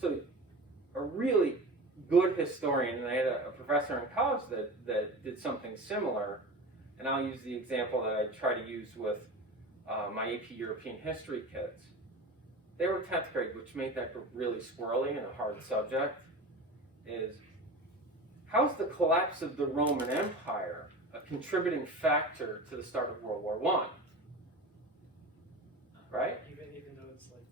So a really good historian, and I had a professor in college that did something similar, and I'll use the example that I try to use with my AP European history kids. They were 10th grade, which made that really squirrely and a hard subject, is how's the collapse of the Roman Empire a contributing factor to the start of World War I? Right? Even though it's like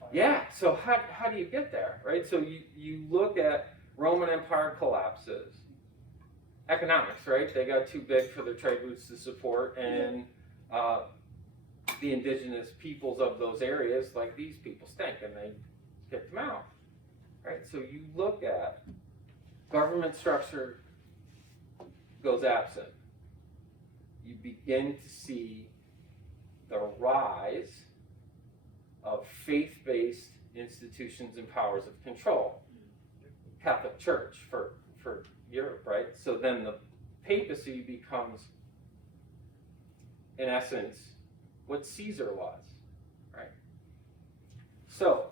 5. Yeah, so how do you get there, right? So you look at Roman Empire collapses. Economics, right? They got too big for the trade routes to support, and the indigenous peoples of those areas, like these people, stink, and they kicked them out, right? So you look at government structure goes absent. You begin to see the rise of faith-based institutions and powers of control. Catholic Church for Europe, right? So then the papacy becomes, in essence, what Caesar was, right? So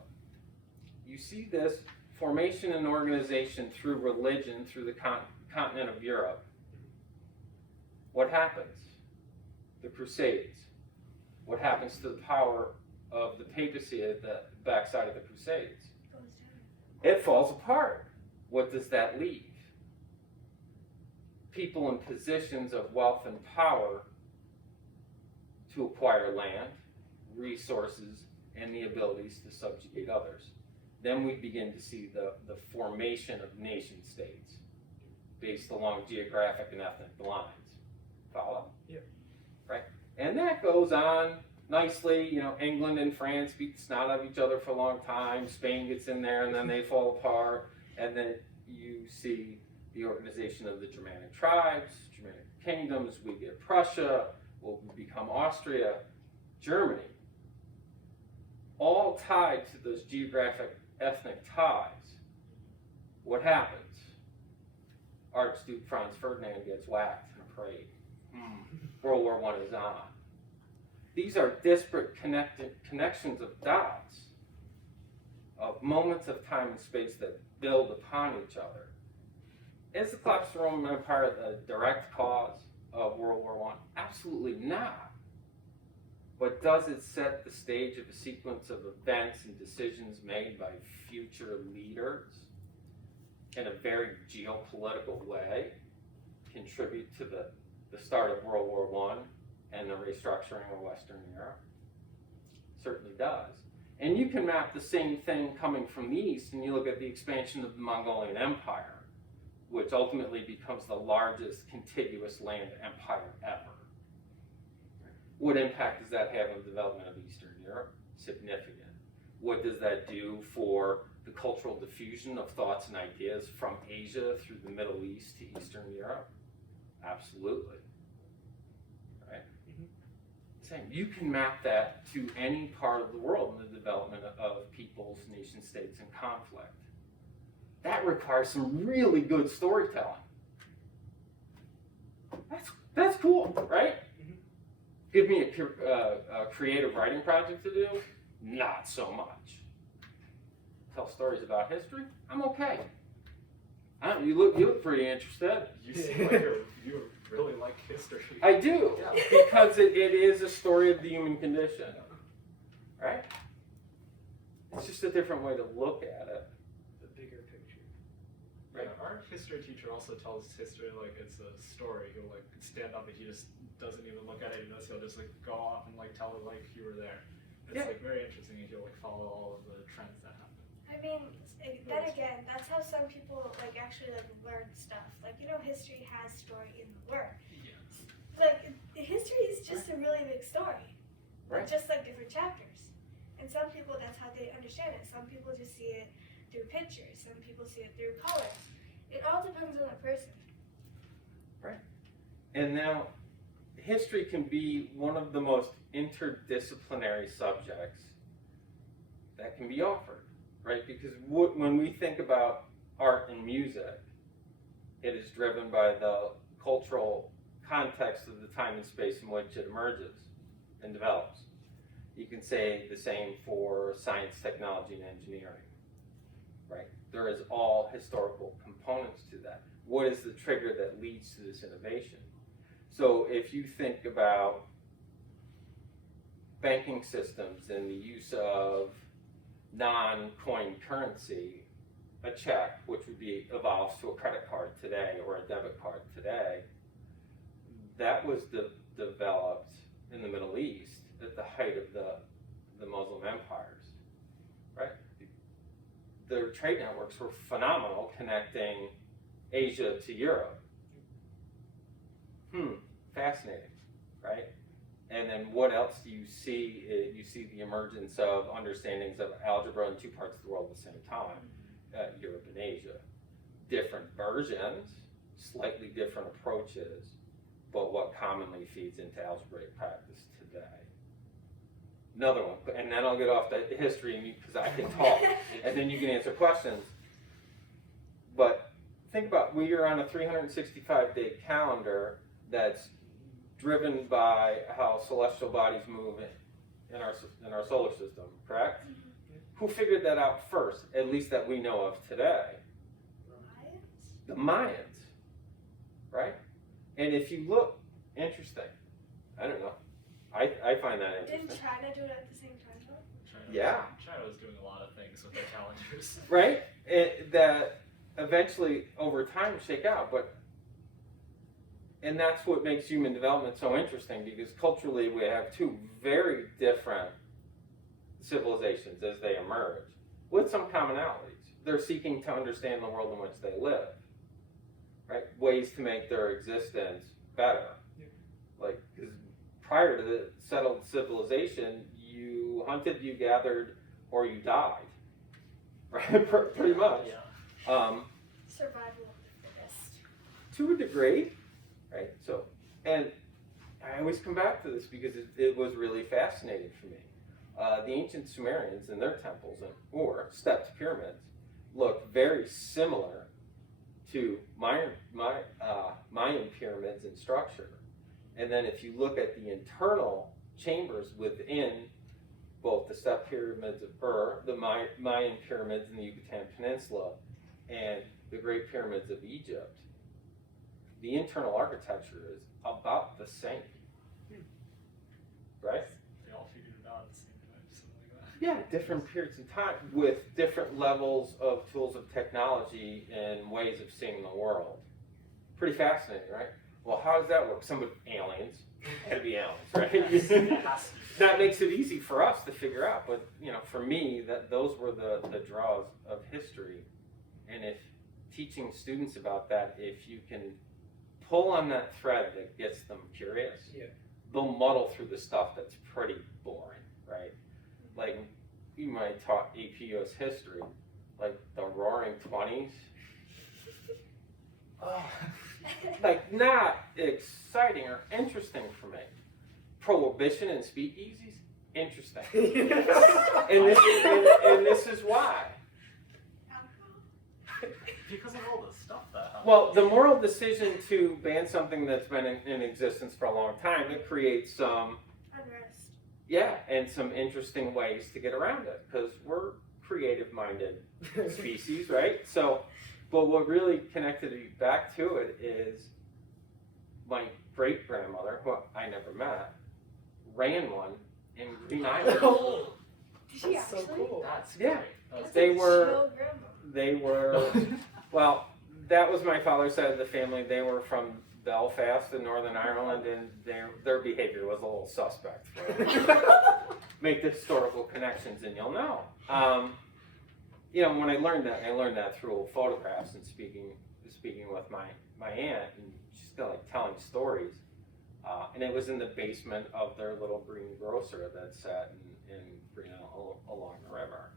you see this formation and organization through religion through the continent of Europe. What happens? The Crusades. What happens to the power of the papacy at the backside of the Crusades? It falls apart. What does that leave? People in positions of wealth and power to acquire land, resources, and the abilities to subjugate others. Then we begin to see the formation of nation states based along geographic and ethnic lines. Follow? Yeah. Right? And that goes on nicely. You know, England and France beat the snot out of each other for a long time. Spain gets in there and then they fall apart. And then you see the organization of the Germanic tribes, Germanic kingdoms. We get Prussia, will become Austria, Germany. All tied to those geographic ethnic ties. What happens? Archduke Franz Ferdinand gets whacked in a parade. World War I is on. These are disparate connections of dots, of moments of time and space that build upon each other. Is the collapse of the Roman Empire the direct cause of World War I? Absolutely not. But does it set the stage of a sequence of events and decisions made by future leaders in a very geopolitical way, contribute to the start of World War I and the restructuring of Western Europe? Certainly does. And you can map the same thing coming from the East, and you look at the expansion of the Mongolian Empire, which ultimately becomes the largest contiguous land empire ever. What impact does that have on the development of Eastern Europe? Significant. What does that do for the cultural diffusion of thoughts and ideas from Asia through the Middle East to Eastern Europe? Absolutely. Right? Same. You can map that to any part of the world in the development of peoples, nation states, and conflict. That requires some really good storytelling. That's cool, right? Give me a creative writing project to do? Not so much. Tell stories about history? I'm okay. You look pretty interested. You seem like you really like history. I do, because it is a story of the human condition, right? It's just a different way to look at it. The bigger picture. Right. Yeah, our history teacher also tells history like it's a story. He'll like stand up and he just doesn't even look at it. He'll just like go off and like tell it like you were there. It's like very interesting, and he'll like follow all of the trends that happen. I mean, then again, that's how some people like actually like learn stuff. Like, you know, history has story in the word. Yes. Like, history is just a really big story. Right. Just like different chapters. And some people, that's how they understand it. Some people just see it through pictures. Some people see it through colors. It all depends on the person. Right. And now, history can be one of the most interdisciplinary subjects that can be offered, right? Because when we think about art and music, it is driven by the cultural context of the time and space in which it emerges and develops. You can say the same for science, technology, and engineering. there is all historical components to that. What is the trigger that leads to this innovation? So if you think about banking systems and the use of non-coin currency, a check, which would be evolves to a credit card today or a debit card today, that was developed in the Middle East at the height of the Muslim empires, right? Their trade networks were phenomenal, connecting Asia to Europe. Fascinating, right? And then what else do you see? You see the emergence of understandings of algebra in two parts of the world at the same time, Europe and Asia. Different versions, slightly different approaches, but what commonly feeds into algebraic practice today. Another one, and then I'll get off the history because I can talk, and then you can answer questions. But think about, we are on a 365-day calendar that's driven by how celestial bodies move in our solar system, correct? Who figured that out first, at least that we know of today? The Mayans, right? And if you look, interesting, I don't know, I find that interesting. Didn't China do it at the same time though? China was doing a lot of things with their calendars. Right? That eventually, over time, shake out, and that's what makes human development so interesting, because culturally we have two very different civilizations as they emerge, with some commonalities. They're seeking to understand the world in which they live, right? Ways to make their existence better. Like, because prior to the settled civilization, you hunted, you gathered, or you died, right? Pretty much. Survival of the fittest. To a degree, right? So, and I always come back to this because it was really fascinating for me. The ancient Sumerians and their temples or stepped pyramids look very similar to Mayan pyramids in structure. And then if you look at the internal chambers within both the stepped pyramids of Ur, the Mayan pyramids in the Yucatan Peninsula, and the Great Pyramids of Egypt, the internal architecture is about the same, right? They all figured it out at the same time, something like that. Yeah, different periods of time with different levels of tools of technology and ways of seeing the world. Pretty fascinating, right? Well, how does that work? Aliens. Had to be aliens, right? That makes it easy for us to figure out, but for me, those were the draws of history. And if teaching students about that, if you can pull on that thread that gets them curious, they'll muddle through the stuff that's pretty boring, right? Like, you might talk AP US history, like the Roaring 20s. Like, not exciting or interesting for me. Prohibition and speakeasies, interesting. and this is why. Because of all the stuff that happened. Well, the moral decision to ban something that's been in existence for a long time, it creates some Unrest. and some interesting ways to get around it, because we're creative-minded species, right? So, but what really connected me back to it is my great-grandmother, who I never met, ran one in Green Island. Did she That's so actually? cool. That's Yeah. great. That's They That's a were- chill grandma. They were, well, that was my father's side of the family. They were from Belfast in Northern Ireland, and their behavior was a little suspect. Make the historical connections, and you'll know. When I learned that through old photographs and speaking with my aunt, and she's still like telling stories. And it was in the basement of their little green grocer that sat in Green along the river.